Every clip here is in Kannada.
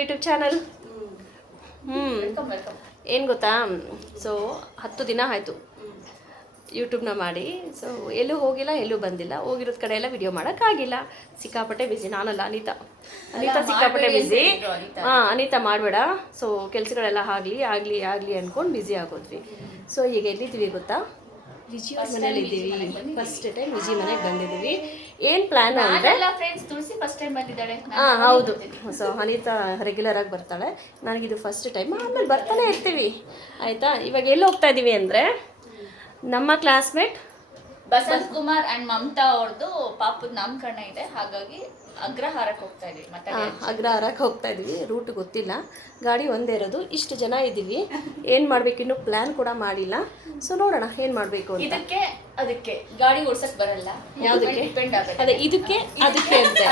YouTube channel? ಹ್ಞೂ ಏನು ಗೊತ್ತಾ? ಸೊ ಹತ್ತು ದಿನ ಆಯಿತು ಯೂಟ್ಯೂಬ್ನ ಮಾಡಿ. ಸೊ ಎಲ್ಲೂ ಹೋಗಿಲ್ಲ ಎಲ್ಲೂ ಬಂದಿಲ್ಲ. ಹೋಗಿರೋದ್ ಕಡೆ ಎಲ್ಲ ವಿಡಿಯೋ ಮಾಡೋಕ್ಕಾಗಿಲ್ಲ ಸಿಕ್ಕಾಪಟ್ಟೆ ಬಿಸಿ ನಾನಲ್ಲ ಅನಿತಾ. ಅನಿತಾ ಸಿಕ್ಕಾಪಟ್ಟೆ ಬಿಸಿ. ಹಾಂ ಅನಿತಾ ಮಾಡಬೇಡ. ಸೊ ಕೆಲಸಗಳೆಲ್ಲ ಆಗಲಿ ಆಗಲಿ ಆಗಲಿ ಅಂದ್ಕೊಂಡು ಬ್ಯುಸಿ ಆಗೋದ್ವಿ. ಸೊ ಈಗ ಎಲ್ಲಿದ್ದೀವಿ ಗೊತ್ತಾ? ವಿಜಿ ಮನೇಲಿ ಇದ್ದೀವಿ ಫಸ್ಟ್ ಟೈಮ್ ವಿಜಿ ಮನೆಗೆ ಬಂದಿದ್ದೀವಿ. ಏನು ಪ್ಲಾನ್ ಅಂದರೆ ಫ್ರೆಂಡ್ಸ್ ತುಳಸಿ ಫಸ್ಟ್ ಟೈಮ್ ಬಂದಿದ್ದಾಳೆ. ಹಾಂ ಹೌದು. ಸೊ ಅನಿತಾ ರೆಗ್ಯುಲರ್ ಆಗಿ ಬರ್ತಾಳೆ. ನನಗಿದು ಫಸ್ಟ್ ಟೈಮ್ ಆಮೇಲೆ ಬರ್ತಾನೆ ಇರ್ತೀವಿ. ಆಯಿತಾ? ಇವಾಗ ಎಲ್ಲಿ ಹೋಗ್ತಾ ಇದ್ದೀವಿ ಅಂದರೆ ನಮ್ಮ ಕ್ಲಾಸ್ಮೇಟ್ ಬಸಂತ್ ಕುಮಾರ್ ಅಂಡ್ ಮಮತಾ ಅವ್ರದ್ದು ಪಾಪದ ನಾಮಕರಣ ಇದೆ. ಹಾಗಾಗಿ ಅಗ್ರಹಾರಕ್ಕೆ ಹೋಗ್ತಾ ಇದೀವಿ ಮತ್ತೆ ಅಗ್ರಹಾರಕ್ಕೆ ಹೋಗ್ತಾ ಇದೀವಿ. ರೂಟ್ ಗೊತ್ತಿಲ್ಲ. ಗಾಡಿ ಒಂದೇ ಇರೋದು. ಇಷ್ಟು ಜನ ಇದ್ದೀವಿ. ಏನು ಮಾಡಬೇಕು? ಇನ್ನು ಪ್ಲಾನ್ ಕೂಡ ಮಾಡಿಲ್ಲ. ಸೊ ನೋಡೋಣ. ಏನು ಮಾಡಬೇಕು ಅಂತ. ಇದಕ್ಕೆ ಅದಕ್ಕೆ. ಗಾಡಿ ಓಡ್ಸಕ್ ಬರಲ್ಲ. ಯಾವುದಕ್ಕೆ? ಡಿಪೆಂಡ್ ಆಗುತ್ತೆ. ಅದೇ ಇದಕ್ಕೆ ಅದಕ್ಕೆ ಅಂತ.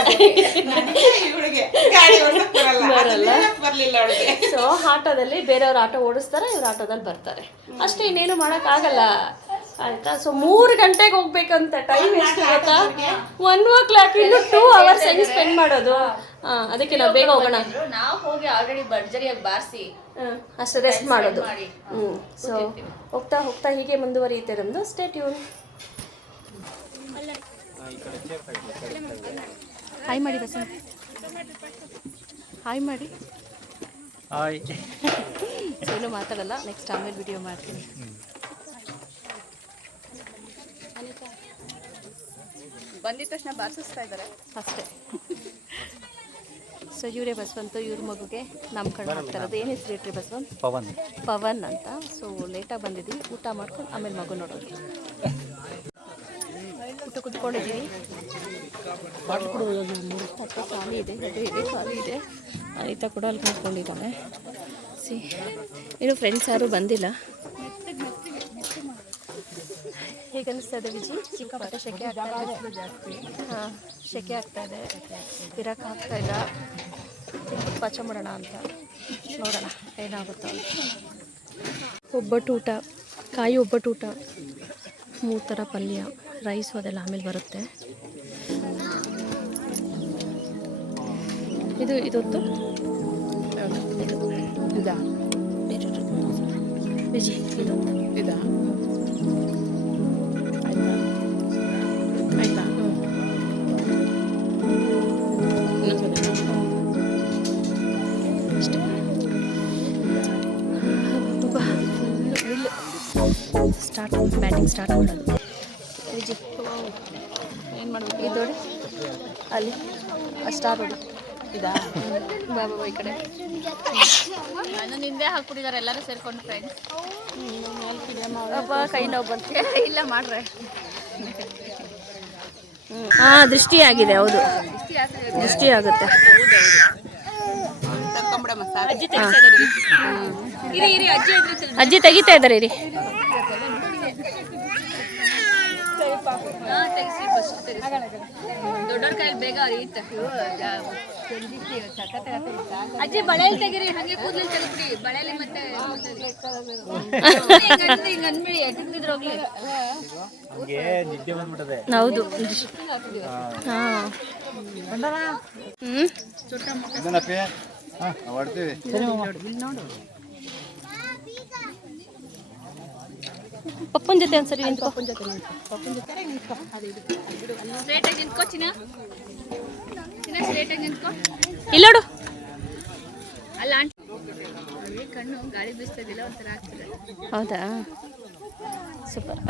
ಇವಳಿಗೆ ಗಾಡಿ ಓಡ್ಸಕ್ ಬರಲ್ಲ. ಬರಲ್ಲ. ಬರ್ಲಿಲ್ಲ ಅವಳಿಗೆ. ಸೊ ಆಟೋದಲ್ಲಿ ಬೇರೆಯವ್ರ ಆಟೋ ಓಡಿಸ್ತಾರೆ ಇವ್ರ ಆಟೋದಲ್ಲಿ ಬರ್ತಾರೆ. ಅಷ್ಟೇ ಇನ್ನೇನು ಮಾಡೋಕ್ಕಾಗಲ್ಲ. ಆಯ್ತಾ? ಸೊ ಮೂರು ಗಂಟೆಗೆ ಹೋಗ್ಬೇಕಂತ ಟೈಮ್ ಎಷ್ಟು ಗೊತ್ತಾ ಒನ್ ಓ ಕ್ಲಾಕ್ ಇನ್ನು ಟೂ ಅವರ್ಸ್ ಹೆಂಗೆ ಸ್ಪೆಂಡ್ ಮಾಡೋದು? ಹಾಂ. ಅದಕ್ಕೆ ನಾವು ಬೇಗ ಹೋಗೋಣ. ನಾವು ಹೋಗಿ ಆಲ್ರೆಡಿ ಭರ್ಜರಿಯಾಗಿ ಬಾರಿಸಿ. ಅಷ್ಟು ರೆಸ್ಟ್ ಮಾಡೋದು. ಮಾಡಿ. ಹ್ಞೂ ಸೊ ಹೋಗ್ತಾ ಹೋಗ್ತಾ ಹೀಗೆ ಮುಂದುವರಿಯುತ್ತೆ ನಮ್ಮದು ಸ್ಟೇಟ್ ಯೂನ್ ಹಾಯ್ ಮಾಡಿ ಬಸ್ ಹಾಯ್ ಮಾಡಿ ಹಾಯ್ ಏನು ಮಾತಾಡಲ್ಲ. ನೆಕ್ಸ್ಟ್ ಆಮೇಲೆ ವಿಡಿಯೋ ಮಾಡ್ತೀನಿ. ಬಂದಿದ ತಕ್ಷಣ ಬಾರಿಸ್ತಾ ಇದ್ದಾರೆ ಅಷ್ಟೇ. ಸೊ ಇವರೇ ಬಸವಂತ ಇವ್ರ ಮಗುಗೆ ನಾಮಕರಣ ಕಡೆ ಇರೋದು. ಏನು ಹೆಸರು ಇಟ್ರಿ ಬಸವಂತ್? ಪವನ್. ಪವನ್ ಅಂತ. ಸೊ ಲೇಟಾಗಿ ಬಂದಿದ್ದೀವಿ ಊಟ ಮಾಡ್ಕೊಂಡು ಆಮೇಲೆ ಮಗು ನೋಡೋದು. ಊಟ ಕುತ್ಕೊಂಡಿದ್ದೀವಿ ಮತ್ತೆ ಖಾಲಿ ಇದೆ. ಇದೆ ಖಾಲಿ ಇದೆ. ಅನಿತಾ ಕೂಡ ಅಲ್ಲಿ ಕುತ್ಕೊಂಡಿದ್ದಾವೆ ಸಿ ಇನ್ನು ಫ್ರೆಂಡ್ಸ್ ಯಾರೂ ಬಂದಿಲ್ಲ. ಹೇಗೆ ಅನಿಸ್ತದೆ ವಿಜಿ? ಸಿಕ್ಕಾಪಟ್ಟೆ ಸೆಕೆ ಆಗ್ತಾ ಇದೆ. ಹಾಂ ಸೆಕೆ ಆಗ್ತಾ ಇದೆ. ಇರಕ್ಕೆ ಆಗ್ತಾ ಇಲ್ಲ. ಪಚ ಮಾಡೋಣ ಅಂತ. ನೋಡೋಣ ಏನಾಗುತ್ತೋ ಒಬ್ಬಟ್ಟು ಊಟ ಕಾಯಿ ಒಬ್ಬಟ್ಟು ಊಟ ಮೂರು ಥರ ಪಲ್ಯ ರೈಸು ಅದೆಲ್ಲ ಆಮೇಲೆ ಬರುತ್ತೆ. ಇದು ಇದೊತ್ತು? ಇದು? ಇದಾ ವಿಜಿ ಇದು? ಇದಾ? ಸ್ಟಾರ್ಟ್ ಬ್ಯಾಟಿಂಗ್ ಸ್ಟಾರ್ಟ್ ಮಾಡೋದು ಏನು ಮಾಡ್ಬೇಕು ಇದು ನೋಡಿ ಅಲ್ಲಿ ಸ್ಟಾರ್ ನೋಡಿ ಇದಾ ಬಾಬಾ ಈ ಕಡೆ ನಾನು ನಿಂದೆ ಹಾಕ್ಬಿಟ್ಟಿದ್ದಾರೆ ಎಲ್ಲರೂ ಸೇರ್ಕೊಂಡು ಫ್ರೆಂಡ್ಸ್ ಅಪ್ಪ ಕೈ ನೋವು ಬಂತೆ ಇಲ್ಲ ಮಾಡ್ರೆ ಹಾಂ ದೃಷ್ಟಿ ಆಗಿದೆ ಹೌದು ದೃಷ್ಟಿ ಆಗುತ್ತೆ ತಕೊಂಬಿಡಮ್ಮ ಇರಿ ಅಜ್ಜಿ ತೆಗಿತಾ ಇದ್ದಾರೆ. ಇರಿ ದೊಡ್ಡವ್ರ ಕೈಯಲ್ಲಿ ಬೇಗ ಅರಿಯುತ್ತೆ ಅಜ್ಜಿ ಬಳೆಯಲ್ಲಿ ತೆಗಿರಿ ಹಂಗೆ ಕೂದಲಲ್ಲಿ ತೆಗೆದ್ಬಿಡಿ ಬಳೆಯಲ್ಲಿ ಮತ್ತೆ ಹಿಂಗ ಅಂದ್ಬಿಡಿ ಎಟ್ಟಿದ್ರು ಹೋಗ್ಲಿ ಹೌದು ಹಾಂ ಹ್ಞೂ ಇದನ್ನಪ್ಪಿ ಹಾಂ ಹೊಡ್ತೀವಿ ಪಪ್ಪನ ಜೊತೆ ಒಂದ್ಸರಿ ನಿಂತು ಪಪ್ಪನ ಜೊತೆ ಸ್ಟ್ರೇಟ್ ಆಗಿ ನಿಂತ್ಕೋ ಚಿನ್ನ. ಚಿನ್ನ ಸ್ಟ್ರೇಟ್ ಆಗಿ ನಿಂತ್ಕೋ. ಇಲ್ಲೋಡು ಅಲ್ಲ ಆಂಟಿ. ಕಣ್ಣು ಗಾಳಿ ಬೀಸ್ತದಿಲ್ಲ ಒಂಥರ ಆಗ್ತದೆ. ಹೌದಾ? ಸೂಪರ್.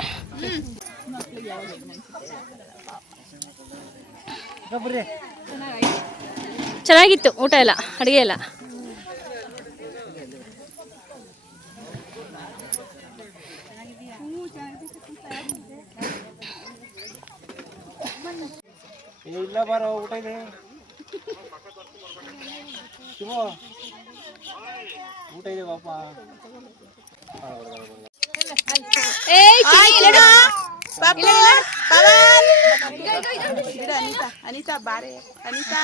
ಚೆನ್ನಾಗಿತ್ತು ಊಟ ಎಲ್ಲ ಅಡುಗೆ ಎಲ್ಲ. ಇಲ್ಲ ಬಾರೋ ಊಟ ಇದೆ. ಶಿವ ಊಟ ಇದೆ ಪಾಪ ಅನಿತಾ ಅನಿತಾ ಬಾರೆ. ಅನಿತಾ.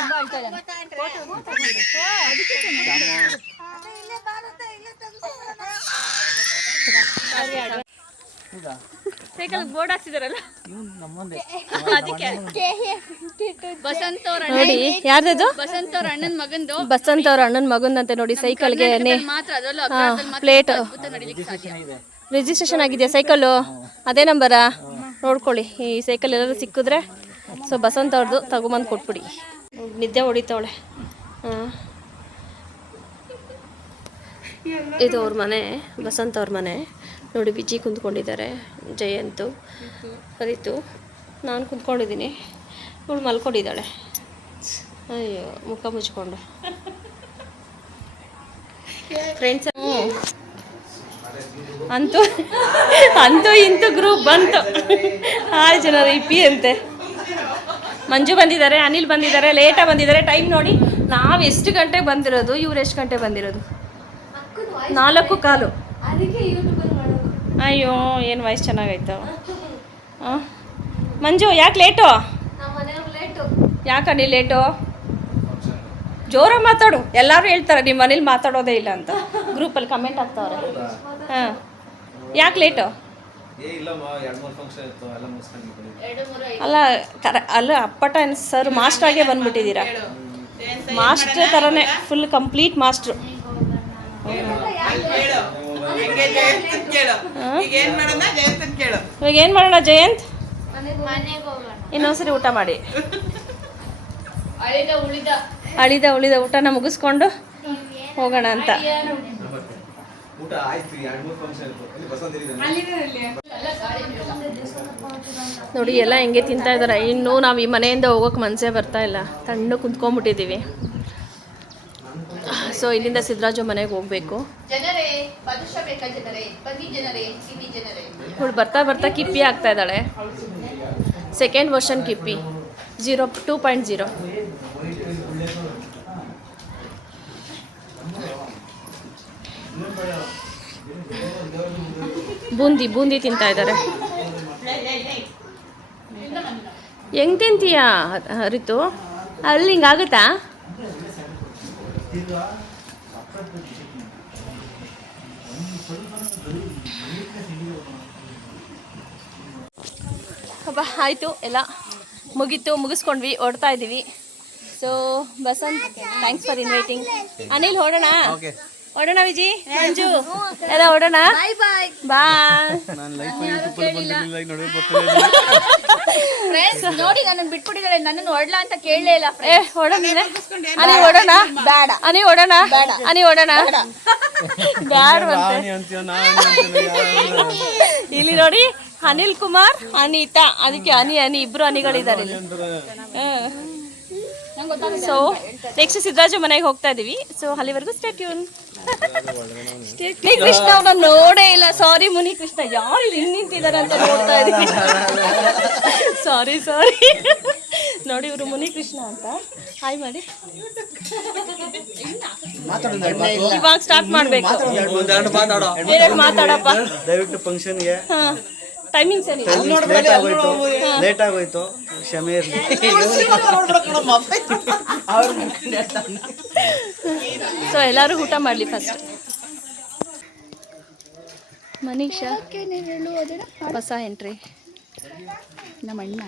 ಸೈಕಲ್ ಬೋರ್ಡ್ ಹಾಕ್ಸಿದಾರಲ್ಲ? ಅದಕ್ಕೆ. ಬಸಂತ್ ಅವ್ರ ನೋಡಿ ಯಾರ್ದದು? ಬಸಂತ ಅವ್ರ ಅಣ್ಣನ ಮಗಂದು. ಬಸಂತ ಅವ್ರ ಅಣ್ಣನ ಮಗಂದಂತೆ ನೋಡಿ ಸೈಕಲ್ಗೆ ಮಾತ್ರ ಅದರಲ್ಲೂ ಅಗ್ರಹಾರದಲ್ಲಿ ಮಾತ್ರ ಪ್ಲೇಟ್ ಅದ್ಭುತ ನಡೀಲಿಕ್ಕೆ ಸಾಧ್ಯ. ಇದೆ ರಿಜಿಸ್ಟ್ರೇಷನ್ ಆಗಿದೆಯಾ ಸೈಕಲ್ ಅದೇ ನಂಬರಾ ನೋಡ್ಕೊಳ್ಳಿ ಈ ಸೈಕಲ್ ಎಲ್ಲರೂ ಸಿಕ್ಕಿದ್ರೆ. ಸೊ ಬಸಂತ ಅವ್ರದ್ದು ತಗೊಂಬಂದು ಕೊಟ್ಬಿಡಿ. ನಿದ್ದೆ ಹೊಡಿತಾವಳೆ. ಹಾಂ. ಇದು ಅವ್ರ ಮನೆ ಬಸಂತ ಅವ್ರ ಮನೆ. ನೋಡಿ, ವಿಜಿ ಕುಂತ್ಕೊಂಡಿದ್ದಾರೆ, ಜಯಂತು. ಅದಿತ್ತು ನಾನು ಕುಂತ್ಕೊಂಡಿದ್ದೀನಿ. ಇವಳು ಮಲ್ಕೊಂಡಿದ್ದಾಳೆ. ಅಯ್ಯೋ, ಮುಖ ಮುಚ್ಕೊಂಡು. ಫ್ರೆಂಡ್ಸ್ ಅಂತೂ ಅಂತೂ ಇಂತೂ ಗ್ರೂಪ್ ಬಂತು. ಆರು ಜನ ಇಪ್ಪಿ ಅಂತೆ. ಮಂಜು ಬಂದಿದ್ದಾರೆ, ಅನಿಲ್ ಬಂದಿದ್ದಾರೆ ಲೇಟಾಗಿ ಬಂದಿದ್ದಾರೆ. ಟೈಮ್ ನೋಡಿ, ನಾವು ಎಷ್ಟು ಗಂಟೆಗೆ ಬಂದಿರೋದು, ಇವ್ರು ಎಷ್ಟು ಗಂಟೆ ಬಂದಿರೋದು? ನಾಲ್ಕು ಕಾಲು. ಅಯ್ಯೋ ಏನು ವಯಸ್ಸು ಚೆನ್ನಾಗೈತು. ಹಾಂ ಮಂಜು ಯಾಕೆ ಲೇಟು ಯಾಕೆ ನೀ ಲೇಟು ಜೋರಾಗಿ ಮಾತಾಡು. ಎಲ್ಲರೂ ಹೇಳ್ತಾರೆ ನಿಮ್ಮ ಮನೇಲಿ ಮಾತಾಡೋದೇ ಇಲ್ಲ ಅಂತ. ಗ್ರೂಪಲ್ಲಿ ಕಮೆಂಟ್ ಆಗ್ತಾವ್ರೆ ಹಾಂ. ಯಾಕೆ ಲೇಟು ಏ ಇಲ್ಲಮ್ಮ ಎರಡು ಮೂರು ಫಂಕ್ಷನ್ ಇತ್ತು ಎಲ್ಲ ಮುಗಿಸ್ಕೊಂಡು ಅಲ್ಲ ಕರ ಅಲ್ಲ ಅಪ್ಪಟ ಸರ್ ಮಾಸ್ಟ್ರಾಗೆ ಬಂದ್ಬಿಟ್ಟಿದ್ದೀರಾ? ಮಾಸ್ಟ್ರ್ ತರನೇ ಫುಲ್ ಕಂಪ್ಲೀಟ್ ಮಾಸ್ಟ್ರು ಕೇಳು ಹೆಂಗೆ ಕೇಳು. ಈಗ ಏನ್ ಮಾಡೋಣ ಜಯಂತನ್ ಕೇಳು. ಇವಾಗ ಏನು ಮಾಡೋಣ ಜಯಂತ್? ಇನ್ನೊಂದ್ಸರಿ ಊಟ ಮಾಡಿ. ಅಳಿದ ಉಳಿದ. ಅಳಿದ ಉಳಿದ ಊಟನ ಮುಗಿಸ್ಕೊಂಡು ಹೋಗೋಣ ಅಂತ. ಊಟ ಆಯ್ತು ಎರಡು ಮೂರು ಫಂಕ್ಷನ್ ಇತ್ತು. ಬಸಂತ ಇಲ್ಲಿದ್ದಾನೆ. ನೋಡಿ ಎಲ್ಲ ಹೆಂಗೆ ತಿಂತಾ ಇದ್ದಾರೆ. ಇನ್ನು ನಾವು ಈ ಮನೆಯಿಂದ ಹೋಗೋಕೆ ಮನಸ್ಸೇ ಬರ್ತಾ ಇಲ್ಲ. ತಣ್ಣು ಕುಂತ್ಕೊಂಡ್ಬಿಟ್ಟಿದ್ದೀವಿ. ಸೊ ಇಲ್ಲಿಂದ ಸಿದ್ದರಾಜು ಮನೆಗೆ ಹೋಗ್ಬೇಕು. ಇವಳು ಬರ್ತಾ ಬರ್ತಾ ಕಿಪ್ಪಿ ಆಗ್ತಾ ಇದ್ದಾಳೆ. Second version ಕಿಪ್ಪಿ. Zero two point zero boondi boondi ತಿಂತಾ ಇದ್ದಾರೆ. ಹೆಂಗ್ ತಿಂತೀಯಾ ಅರಿತು ಅಲ್ಲಿ ಹಿಂಗಾಗುತ್ತಾ ಹಬ್ಬ ಆಯಿತು. ಎಲ್ಲ ಮುಗೀತು ಮುಗಿಸ್ಕೊಂಡ್ವಿ ಹೊಡ್ತಾ ಇದ್ದೀವಿ. So Basant thanks for inviting Anil ಹೊಡೋಣ ಹೊಡೋಣ ವಿಜಿ? ಮಂಜು. ಎಲ್ಲ ಓಡೋಣ? ಬಾಯ್ ಬಾಯ್. ಬಾಯ್. ಫ್ರೆಂಡ್ಸ್ ನೋಡಿ ನನ್ನ ಬಿಟ್ಬಿಟ್ಟಿದ್ದಾರೆ. ನನ್ನನ್ನು ಹೊಡ್ಲಾ ಅಂತ ಕೇಳಲೇ ಇಲ್ಲ ಏ ನೀನೆ. ಅನಿ ಓಡೋಣ? ಬೇಡ. ಅನಿ ಓಡೋಣ? ಬೇಡ. ಅನಿ ಓಡೋಣ? ಬೇಡ. ಇಲ್ಲಿ. ನೋಡಿ ಅನಿಲ್ ಕುಮಾರ್ ಅನಿತಾ ಅದಕ್ಕೆ ಅನಿ ಅನಿ ಇಬ್ರು ಅನಿಗಳಿದ್ದಾರೆ ಇಲ್ಲಿ. ಸೊ ನೆಕ್ಸ್ಟ್ ಸಿದ್ದರಾಜು ಮನೆಗೆ ಹೋಗ್ತಾ ಇದೀವಿ. ಸೊ ಅಲ್ಲಿವರೆಗೂ ಸ್ಟೇ ಟ್ಯೂನ್ ಮುನಿ ಕೃಷ್ಣ ಅವನ ನೋಡೇ ಇಲ್ಲ. ಸಾರಿ ಮುನಿ ಕೃಷ್ಣ ಯಾರು ಇಲ್ಲಿ ನಿಂತಿದ್ದಾರೆ ಅಂತ ನೋಡ್ತಾ ಇದ್ದೀನಿ. ಸಾರಿ ಸಾರಿ ನೋಡಿ ಇವರು ಮುನಿ ಕೃಷ್ಣ ಅಂತ. ಹಾಯ್ ಮಾಡಿ. ಇವಾಗ ಸ್ಟಾರ್ಟ್ ಮಾಡ್ಬೇಕು. ಮಾತಾಡಪ್ಪ. ದಯವಿಟ್ಟು ಫಂಕ್ಷನ್ಗೆ ಗೆ. ಟೈಮಿಂಗ್ಸ್ ಏನಿದೆ ಲೇಟ್ ಆಗೋಯ್ತು. ಲೇಟ್ ಆಗೋಯ್ತು. ಕ್ಷಮೆ ಇರಲಿ. ಸೊ ಎಲ್ಲರೂ ಊಟ ಮಾಡಲಿ ಫಸ್ಟ್ ಮನೀಷಾ ಹೊಸ ಎಂಟ್ರಿ ನಮ್ಮ ಅಣ್ಣ.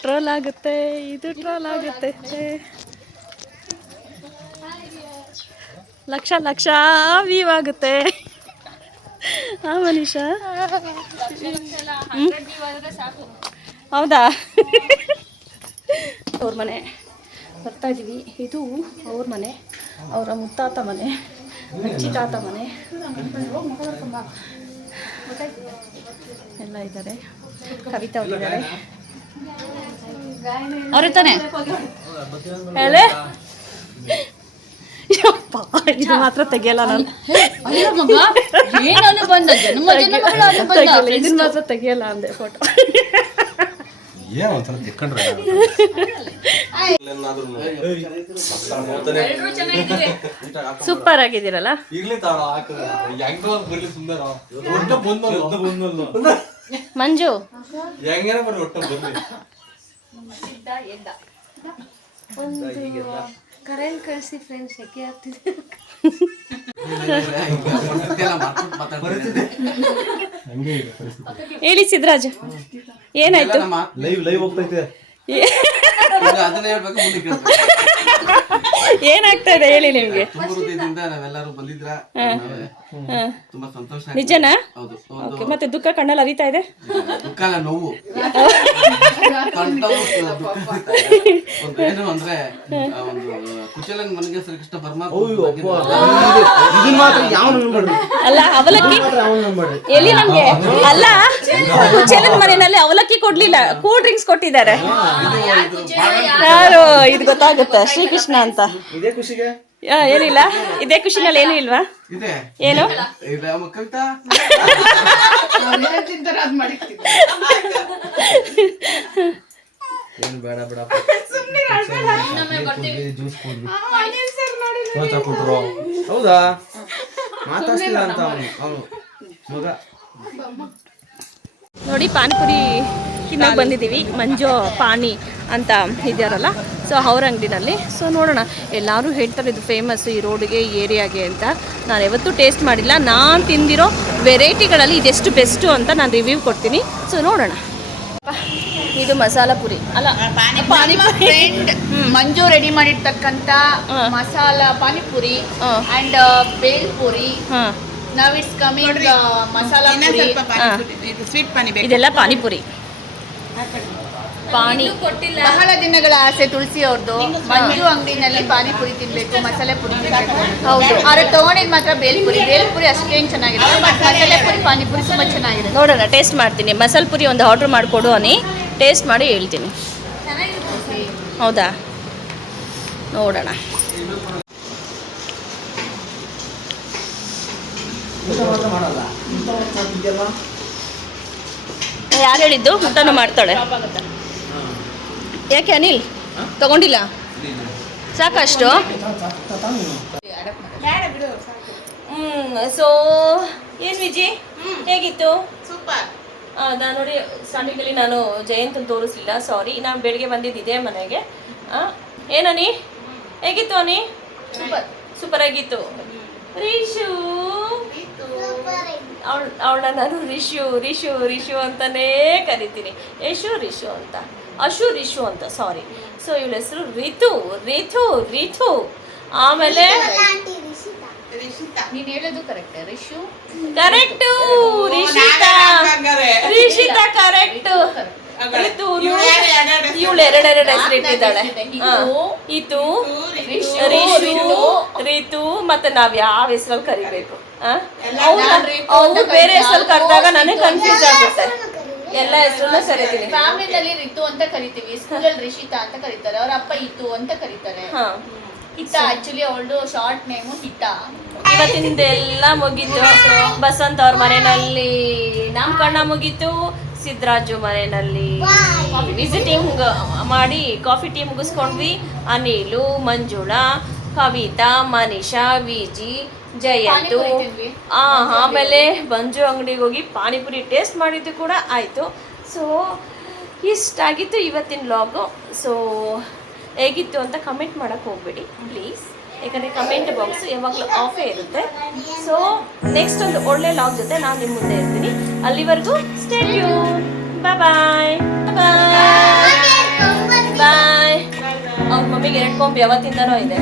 ಟ್ರೋಲ್ ಆಗುತ್ತೆ ಇದು ಟ್ರೋಲ್ ಆಗುತ್ತೆ. ಲಕ್ಷ ಲಕ್ಷ ವೀವ್ ಆಗುತ್ತೆ. ಹಾ ಮನೀಷಾ? ಹೌದಾ? ಅವ್ರ ಮನೆ. ಬರ್ತಾ ಇದ್ದೀವಿ ಇದು ಅವ್ರ ಮನೆ, ಅವರ ಮುತ್ತಾತ ಮನೆ, ಅಜ್ಜಿ ತಾತ ಮನೆ. ಎಲ್ಲ ಇದ್ದಾರೆ ಕವಿತಾ ಅವರಿದ್ದಾರೆ. ಅವ್ರೆ ಹೇಳೆ? ಇದು ಮಾತ್ರ ತೆಗಿಯಲ್ಲ ನಾನು. ಇದನ್ನ ಮಾತ್ರ ತೆಗಿಯಲ್ಲ ಅಂದೆ ಫೋಟೋ ಸೂಪರ್ ಆಗಿದ್ದೀರಲ್ಲ? ಮಂಜು? ಕರೆಂಟ್ ಕಳಿಸಿ ಫ್ರೆಂಡ್ಸ್ ಸೆಕೆ ಆಗ್ತಿದೆ ಹೇಳಿ ಸಿದ್ರಾಜ್ ಏನಾಯ್ತು? ಲೈವ್ ಲೈವ್ ಹೋಗ್ತೈತೆ. ಅದನ್ನ ಹೇಳ್ಬೇಕು ಮುಂದೆ ಕೇಳ್ಬೇಕು ಏನಾಗ್ತಾ ಇದೆ ಹೇಳಿ ನಿಮ್ಗೆ ತುಂಬ ಹೃದಯದಿಂದ ನಾವೆಲ್ಲರೂ ಬಂದಿದ್ರ ತುಂಬಾ ಸಂತೋಷ ಆಯ್ತು. ನಿಜನಾ ಹೌದು ಒಂದು ಓಕೆ ಮತ್ತೆ ದುಃಖ ಕಣ್ಣಲ್ಲಿ ಅರಿತಾ ಇದೆ ದುಃಖನ ನೋವು ಕಂಠವು ದುಃಖ. ಒಂದು ಏನು ಅಂದ್ರೆ ಆ ಒಂದು ಕುಚಲನ್ ಮನೆಗೆ ಶ್ರೀಕೃಷ್ಣ ಪರಮಾತ್ಮ ಬಗ್ಗೆ ಇದನ್ನ ಮಾತ್ರ ಯಾವ ನಂಬಡ್ರಿ ಅಲ್ಲ ಅವಲಕ್ಕಿ ಎಲ್ಲಿ ನಮ್ಗೆ ಅಲ್ಲ ಚಲನ್ ಮನೆಯಲ್ಲಿ ಅವಲಕ್ಕಿ ಕೊಡ್ಲಿಲ್ಲ ಕೂಲ್ ಡ್ರಿಂಕ್ಸ್ ಕೊಟ್ಟಿದ್ದಾರೆ. ಯಾರು ಇದು ಗೊತ್ತಾಗುತ್ತೆ. ಶ್ರೀಕೃಷ್ಣ ಅಂತ. ಇದೇ ಖುಷಿಗೆ? ಆ, ಏನಿಲ್ಲ. ಇದೇ ಖುಷಿನಲ್ಲಿ ಏನು ಇಲ್ವಾ? ಇದೆ. ಏನು? ಹೌದಾ? ಮಾತಾಡ್ತಿಲ್ಲ ಅಂತ ಅವನು ಅವನು ಮಗ. ನೋಡಿ ಪಾನಿಪುರಿ ತಿನ್ನಕ್ಕೆ ಬಂದಿದ್ದೀವಿ. ಮಂಜು ಪಾನಿ ಅಂತ ಇದ್ದಾರಲ್ಲ ಸೊ ಅವ್ರ ಅಂಗಡಿನಲ್ಲಿ. ಸೊ ನೋಡೋಣ. ಎಲ್ಲರೂ ಹೇಳ್ತಾರೆ ಇದು ಫೇಮಸ್ ಈ ರೋಡ್ಗೆ ಈ ಏರಿಯಾಗೆ ಅಂತ. ನಾನು ಯಾವತ್ತೂ ಟೇಸ್ಟ್ ಮಾಡಿಲ್ಲ. ನಾನು ತಿಂದಿರೋ ವೆರೈಟಿಗಳಲ್ಲಿ ಇದೆಷ್ಟು ಬೆಸ್ಟು ಅಂತ ನಾನು ರಿವ್ಯೂ ಕೊಡ್ತೀನಿ. ಸೊ ನೋಡೋಣ. ಇದು ಮಸಾಲ ಪುರಿ. ಅಲ್ಲ ಪಾನಿಪುರಿ ಮಂಜು ರೆಡಿ ಮಾಡಿರ್ತಕ್ಕಂತ ಮಸಾಲ ಪಾನಿಪುರಿ. ಅಂಡ್ ಬೇಲ್ಪುರಿ ಹಾಂ. ನಾವ್ it's coming masala puri. Sweet ಪಾನಿ ಬೇಕು ಇದೆಲ್ಲ ಪಾನಿಪುರಿ. ಪಾನಿ. ಬಹಳ ದಿನಗಳ ಆಸೆ ತುಳಸಿ ಅವ್ರದ್ದು ಮಂಜು ಅಂಗಡಿನಲ್ಲಿ ಪಾನಿಪುರಿ. ತಿನ್ಬೇಕು ಮಸಾಲೆ ಪುರಿ ತಿನ್ಬೇಕು. ಹೌದು. ಆದ್ರೆ ತಗೊಂಡಿದ್ ಮಾತ್ರ ಬೇಲ್ಪುರಿ ಬೇಲ್ಪುರಿ ಅಷ್ಟೇನ್ ಚೆನ್ನಾಗಿದೆ ಮಸಾಲೆ ಪುರಿ ಪಾನಿಪುರಿ ತುಂಬಾ ಚೆನ್ನಾಗಿದೆ ನೋಡೋಣ ಟೇಸ್ಟ್ ಮಾಡ್ತೀನಿ. ಮಸಾಲ ಪುರಿ ಒಂದು ಆರ್ಡರ್ ಮಾಡಿಕೊಡು ಅನಿ ಟೇಸ್ಟ್ ಮಾಡಿ ಹೇಳ್ತೀನಿ. ಹೌದಾ? ನೋಡೋಣ. ಯಾರು ಹೇಳಿದ್ದು? ಊಟನೂ ಮಾಡ್ತಾಳೆ. ಯಾಕೆ ಅನಿಲ್? ತಗೊಂಡಿಲ್ಲ? ಸಾಕಷ್ಟು? ಹ್ಮ್ ಸೊ ಏನು ವಿಜಿ? ಹೇಗಿತ್ತು? ಸೂಪರ್. ನಾನು ನೋಡಿ ಸ್ಟಾರ್ಟಿಂಗಲ್ಲಿ ನಾನು ಜಯಂತನ ತೋರಿಸ್ಲಿಲ್ಲ ಸಾರಿ ನಾನು ಬೆಳಿಗ್ಗೆ ಬಂದಿದ್ದಿದೆ ಇದೇ ಮನೆಗೆ. ಆ, ಏನನಿ ಹೇಗಿತ್ತು ಅನಿ? ಸೂಪರ್. ಸೂಪರ್ ಆಗಿತ್ತು. ರಿಶು ಅವಳ ಅವಳನ್ನ ನಾನು ರಿಷು ರಿಷು ರಿಷು ಅಂತಲೇ ಕರಿತೀನಿ. ಯಶು ರಿಷು ಅಂತ. ಅಶು ರಿಷು ಅಂತ ಸಾರಿ ಸೊ ಇವಳ ಹೆಸರು ರಿತು ರಿತು ರಿತು. ಆಮೇಲೆ ನೀನ್ ಹೇಳೋದು correct Rishu correct Rishita. Rishita correct ಇವಳು ಎರಡೆರಡು ಹೆಸರು ಇಟ್ಟಿದ್ದಾಳೆ. ಇತು ರಿಶು ರಿತು ಮತ್ತೆ ನಾವ್ ಯಾವ ಹೆಸರಲ್ಲಿ ಕರಿಬೇಕು? ಅವ್ರು ಬೇರೆ ಹೆಸರಲ್ಲಿ ಕರೆದಾಗ ನನಗೆ ಕನ್ಫ್ಯೂಸ್ ಆಗುತ್ತೆ. ಎಲ್ಲ ಹೆಸರನ್ನ ಕರಿತೀನಿ. ಫ್ಯಾಮಿಲಿನಲ್ಲಿ ರಿತು ಅಂತ ಕರಿತೀವಿ. ಸ್ಕೂಲಲ್ಲಿ ರಿಷಿತಾ ಅಂತ ಕರೀತಾರೆ. ಅವ್ರ ಅಪ್ಪ ಇತ್ತು ಅಂತ ಕರೀತಾರೆ. ಹಿತ ಆಕ್ಚುಲಿ ಅವಳು ಶಾರ್ಟ್ ನೇಮು ಹಿತ. ಇವತ್ತಿಂದೆಲ್ಲ ಮುಗೀತು. ಬಸಂತ ಅವ್ರ ಮನೆಯಲ್ಲಿ ನಾಮಕರಣ ಮುಗೀತು. ಸಿದ್ದರಾಜು ಮನೆಯಲ್ಲಿ ವಿಸಿಟಿಂಗ್ ಮಾಡಿ ಕಾಫಿ ಟೀ ಮುಗಿಸ್ಕೊಂಡ್ವಿ. ಅನಿಲು ಮಂಜುಳಾ ಕವಿತಾ ಮನೀಷಾ ವಿಜಿ ಜಯಂತು. ಆಮೇಲೆ ಬಂಜು ಅಂಗಡಿಗೆ ಹೋಗಿ ಪಾನಿಪುರಿ ಟೇಸ್ಟ್ ಮಾಡಿದ್ದು ಕೂಡ ಆಯಿತು. ಸೊ ಇಷ್ಟಾಗಿತ್ತು ಇವತ್ತಿನ ಲಾಗು ಸೊ ಹೇಗಿತ್ತು ಅಂತ ಕಮೆಂಟ್ ಮಾಡೋಕ್ಕೆ ಹೋಗ್ಬೇಡಿ ಪ್ಲೀಸ್ ಯಾಕಂದರೆ ಕಮೆಂಟ್ ಬಾಕ್ಸ್ ಯಾವಾಗಲೂ ಆಫೇ ಇರುತ್ತೆ. ಸೊ ನೆಕ್ಸ್ಟ್ ಒಂದು ಒಳ್ಳೆ ಲಾಗ್ ಜೊತೆ ನಾನು ನಿಮ್ಮ ಮುಂದೆ ಇರ್ತೀನಿ. ಅಲ್ಲಿವರೆಗೂ ಸ್ಟೇಟ್ಯೂ ಬಾಯ್ ಬಾಯ್ ಬಾಯ್ ಅವ್ರ ಮಮ್ಮಿಗೆ ಎರಡು ಕೊಂಬು ಯಾವತ್ತಿಂದನೂ ಇದೆ.